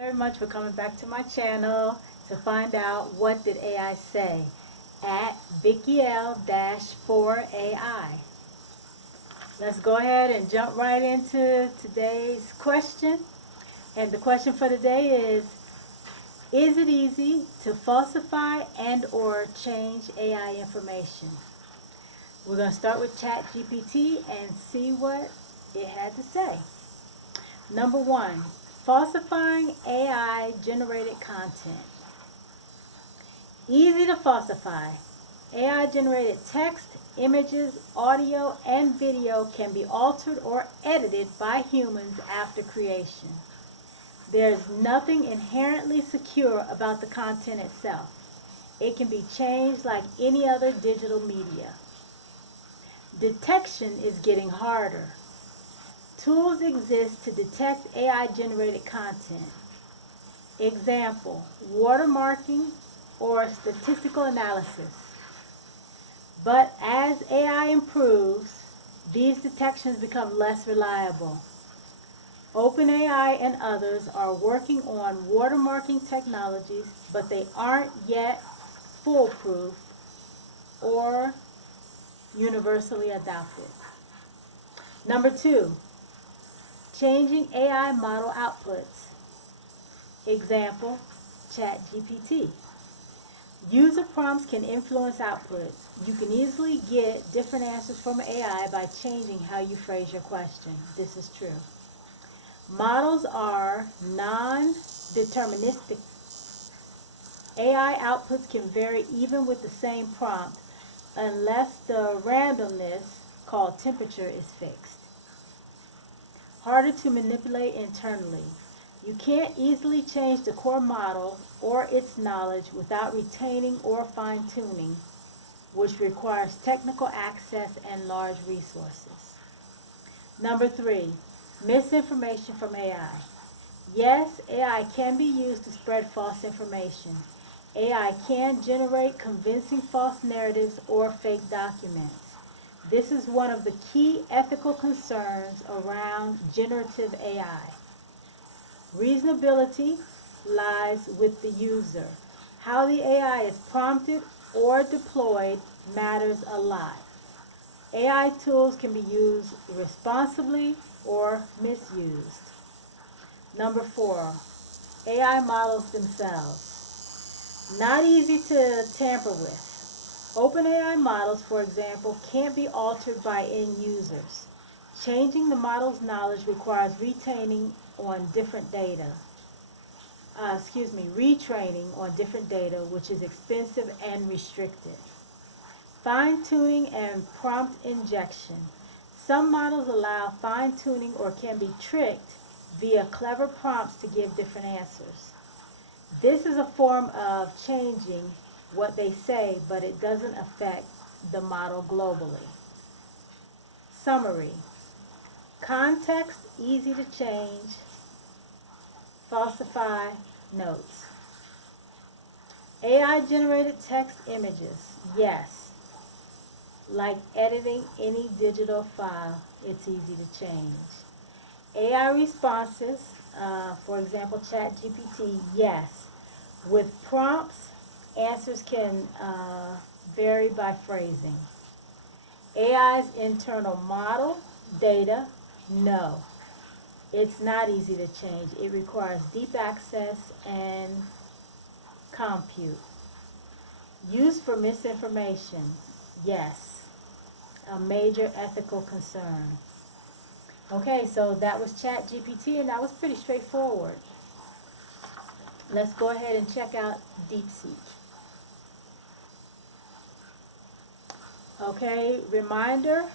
Very much for coming back to my channel to find out what did AI say at VickyL-4AI. Let's go ahead and jump right into today's question. And the question for today is it easy to falsify and or change AI information? We're going to start with Chatgpt and see what it had to say. Number one, falsifying AI generated content. Easy to falsify. AI generated text, images, audio, and video can be altered or edited by humans after creation. There's nothing inherently secure about the content itself. It can be changed like any other digital media. Detection is getting harder. Tools exist to detect AI-generated content. Example, watermarking or statistical analysis. But as AI improves, these detections become less reliable. OpenAI and others are working on watermarking technologies, but they aren't yet foolproof or universally adopted. Number two, changing AI model outputs. Example, Chatgpt. User prompts can influence output. You can easily get different answers from AI by changing how you phrase your question. This is true. Models are non-deterministic. AI outputs can vary even with the same prompt unless the randomness, called temperature, is fixed. Harder to manipulate internally. You can't easily change the core model or its knowledge without retaining or fine-tuning, which requires technical access and large resources. Number three, misinformation from AI. Yes, AI can be used to spread false information. AI can generate convincing false narratives or fake documents. This is one of the key ethical concerns around generative AI. Reasonability lies with the user. How the AI is prompted or deployed matters a lot. AI tools can be used responsibly or misused. Number four, AI models themselves. Not easy to tamper with. OpenAI models, for example, can't be altered by end users. Changing the model's knowledge requires retraining on different data, which is expensive and restricted. Fine-tuning and prompt injection. Some models allow fine-tuning or can be tricked via clever prompts to give different answers. This is a form of changing what they say, but it doesn't affect the model globally. Summary. Context, easy to change. Falsify, notes. AI-generated text images, yes. Like editing any digital file, it's easy to change. AI responses, for example, Chatgpt, yes. With prompts, answers can vary by phrasing. AI's internal model, data, no. It's not easy to change. It requires deep access and compute. Use for misinformation, yes. A major ethical concern. Okay, so that was Chatgpt, and that was pretty straightforward. Let's go ahead and check out Deepseek. Okay, reminder,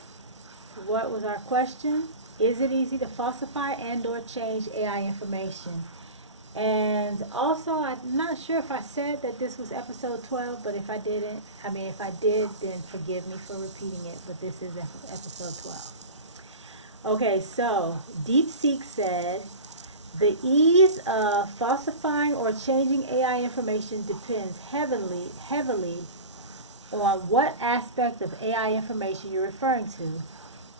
what was our question? Is it easy to falsify and or change AI information? And also, I'm not sure if I said that this was episode 12, but if I did, then forgive me for repeating it, but this is episode 12. Okay, so Deepseek said, the ease of falsifying or changing AI information depends heavily on what aspect of AI information you're referring to,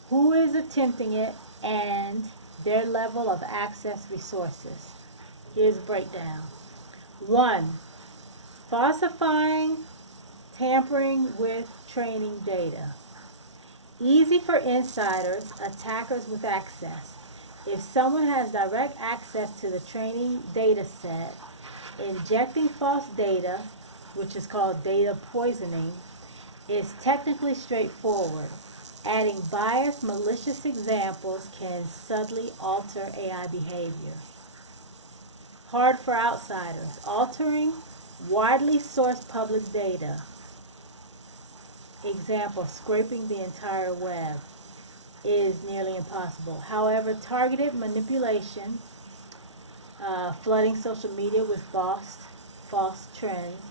who is attempting it, and their level of access resources. Here's a breakdown. 1. Falsifying, tampering with training data. Easy for insiders, attackers with access. If someone has direct access to the training data set, injecting false data, which is called data poisoning, is technically straightforward. Adding biased, malicious examples can subtly alter AI behavior. Hard for outsiders. Altering widely sourced public data. Example, scraping the entire web is nearly impossible. However, targeted manipulation, flooding social media with false trends,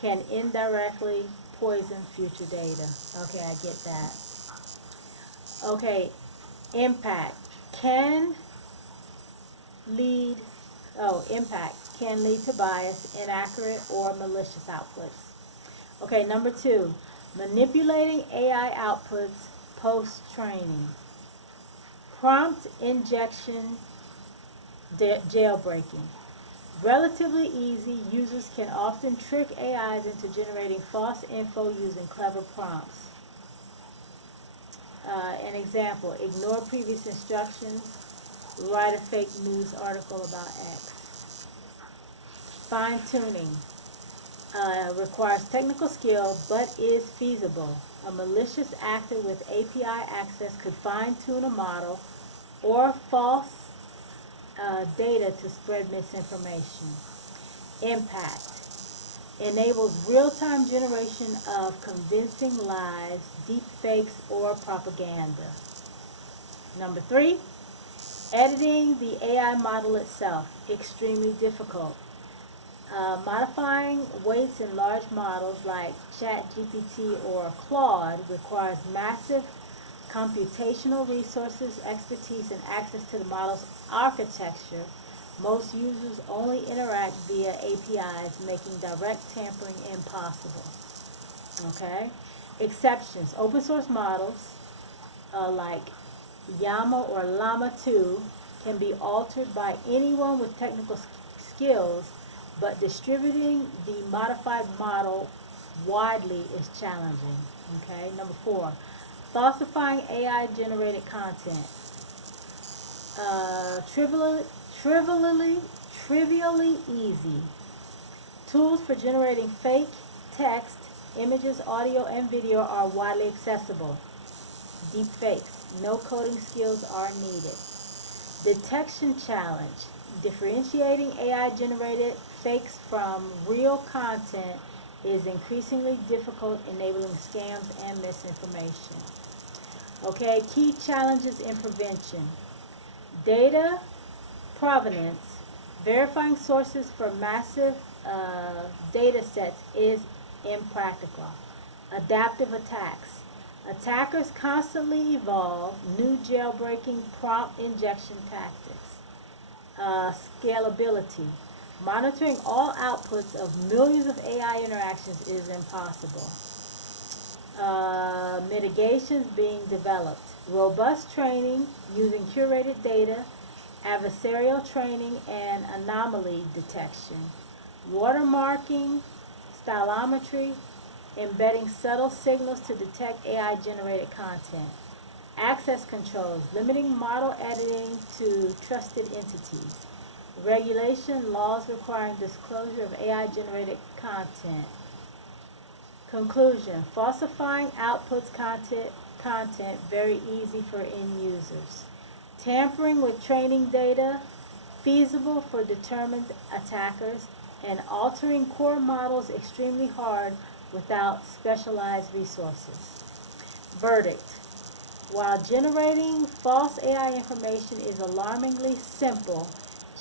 can indirectly poison future data. Okay, I get that. Okay, impact can lead to bias, inaccurate, or malicious outputs. Okay, number 2, manipulating AI outputs post-training. Prompt injection jailbreaking. Relatively easy, users can often trick AIs into generating false info using clever prompts. An example, ignore previous instructions, write a fake news article about X. Fine-tuning requires technical skill but is feasible. A malicious actor with API access could fine-tune a model or false data to spread misinformation. Impact enables real-time generation of convincing lies, deep fakes, or propaganda. Number 3, editing the AI model itself, extremely difficult. Modifying weights in large models like Chatgpt or Claude requires massive computational resources, expertise, and access to the model's architecture. Most users only interact via APIs, making direct tampering impossible. Okay? Exceptions. Open source models like Llama or Llama 2 can be altered by anyone with technical skills, but distributing the modified model widely is challenging. Okay? Number 4, falsifying AI-generated content. Trivially easy. Tools for generating fake text, images, audio, and video are widely accessible. Deep fakes. No coding skills are needed. Detection challenge. Differentiating AI-generated fakes from real content is increasingly difficult, enabling scams and misinformation. Okay, key challenges in prevention. Data provenance. Verifying sources for massive data sets is impractical. Adaptive attacks. Attackers constantly evolve new jailbreaking prompt injection tactics. Scalability. Monitoring all outputs of millions of AI interactions is impossible. Mitigations being developed. Robust training using curated data, adversarial training, and anomaly detection. Watermarking, stylometry, embedding subtle signals to detect AI-generated content. Access controls, limiting model editing to trusted entities. Regulation, laws requiring disclosure of AI-generated content. Conclusion, falsifying outputs content very easy for end users. Tampering with training data, feasible for determined attackers, and altering core models extremely hard without specialized resources. Verdict. While generating false AI information is alarmingly simple,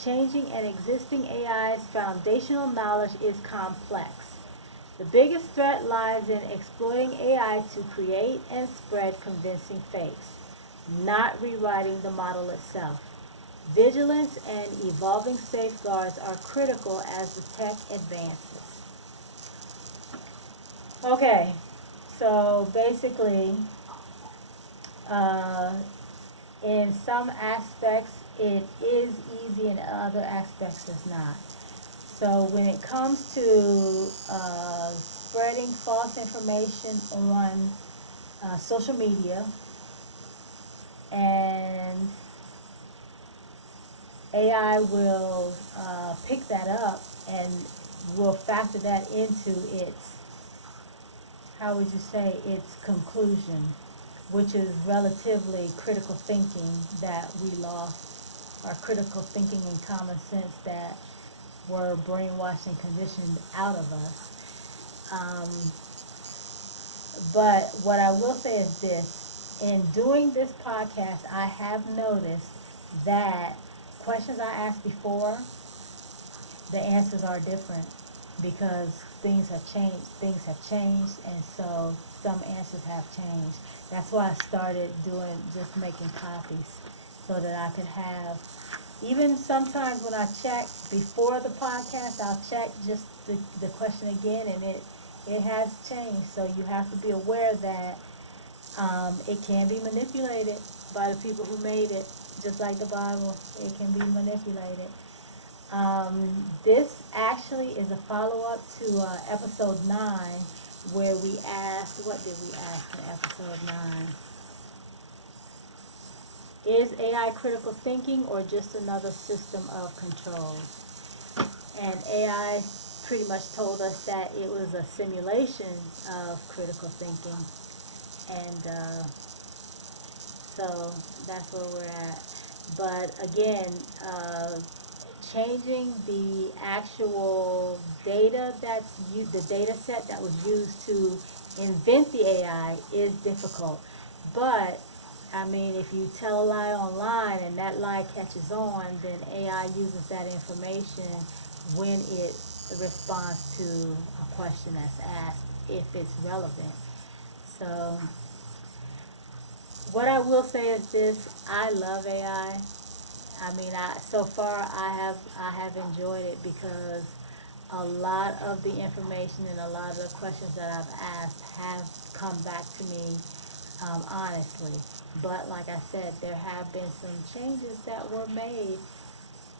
changing an existing AI's foundational knowledge is complex. The biggest threat lies in exploiting AI to create and spread convincing fakes, not rewriting the model itself. Vigilance and evolving safeguards are critical as the tech advances. Okay, so basically, in some aspects, it is easy and other aspects it's not. So when it comes to spreading false information on social media, and AI will pick that up and will factor that into its, how would you say, its conclusion, which is relatively critical thinking that we lost, our critical thinking and common sense that were brainwashed and conditioned out of us. But what I will say is this: in doing this podcast, I have noticed that questions I asked before, the answers are different because things have changed, and so some answers have changed. That's why I started doing, just making copies, so that I could have, even sometimes when I check before the podcast, I'll check just the question again, and it has changed. So you have to be aware that it can be manipulated by the people who made it, just like the Bible. It can be manipulated. This actually is a follow-up to episode 9, where we asked, what did we ask in episode 9? Is AI critical thinking or just another system of control? And AI pretty much told us that it was a simulation of critical thinking. And so that's where we're at. But again, changing the actual data the data set that was used to invent the AI is difficult. But I mean, if you tell a lie online and that lie catches on, then AI uses that information when it responds to a question that's asked, if it's relevant. So what I will say is this: I love AI. I mean, so far I have enjoyed it, because a lot of the information and a lot of the questions that I've asked have come back to me honestly. But like I said, there have been some changes that were made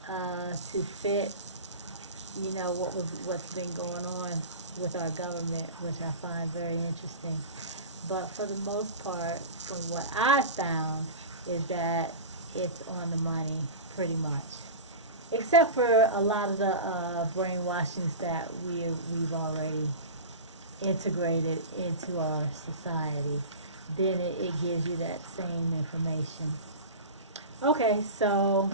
to fit, what's been going on with our government, which I find very interesting. But for the most part, from what I found, is that it's on the money, pretty much. Except for a lot of the brainwashings that we've already integrated into our society. Then it gives you that same information. Okay, so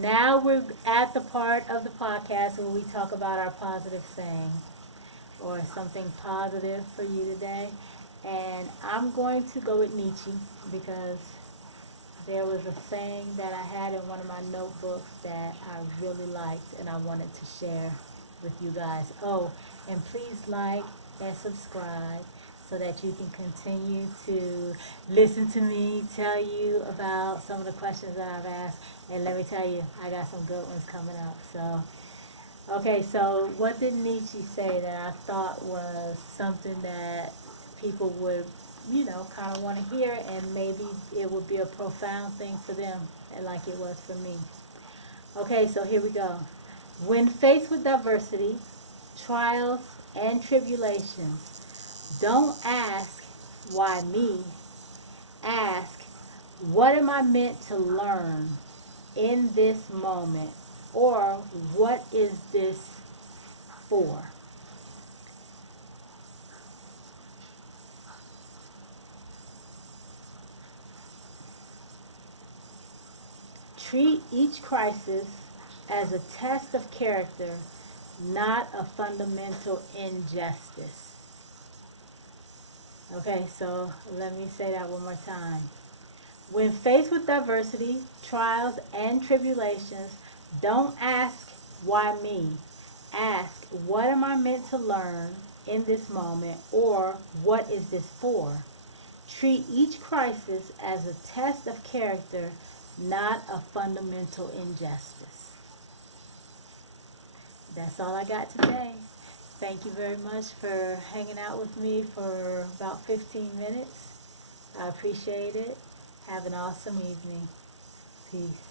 now we're at the part of the podcast where we talk about our positive saying, or something positive for you today. And I'm going to go with Nietzsche, because there was a saying that I had in one of my notebooks that I really liked, and I wanted to share with you guys. Oh, and please like and subscribe so that you can continue to listen to me tell you about some of the questions that I've asked. And let me tell you, I got some good ones coming up. So, okay, so what did Nietzsche say that I thought was something that people would, kind of want to hear, and maybe it would be a profound thing for them, like it was for me. Okay, so here we go. When faced with diversity, trials, and tribulations, don't ask, why me? Ask, what am I meant to learn in this moment? Or what is this for? Treat each crisis as a test of character, not a fundamental injustice. Okay, so let me say that one more time. When faced with diversity, trials, and tribulations, don't ask, why me? Ask, what am I meant to learn in this moment, or what is this for? Treat each crisis as a test of character, not a fundamental injustice. That's all I got today. Thank you very much for hanging out with me for about 15 minutes. I appreciate it. Have an awesome evening. Peace.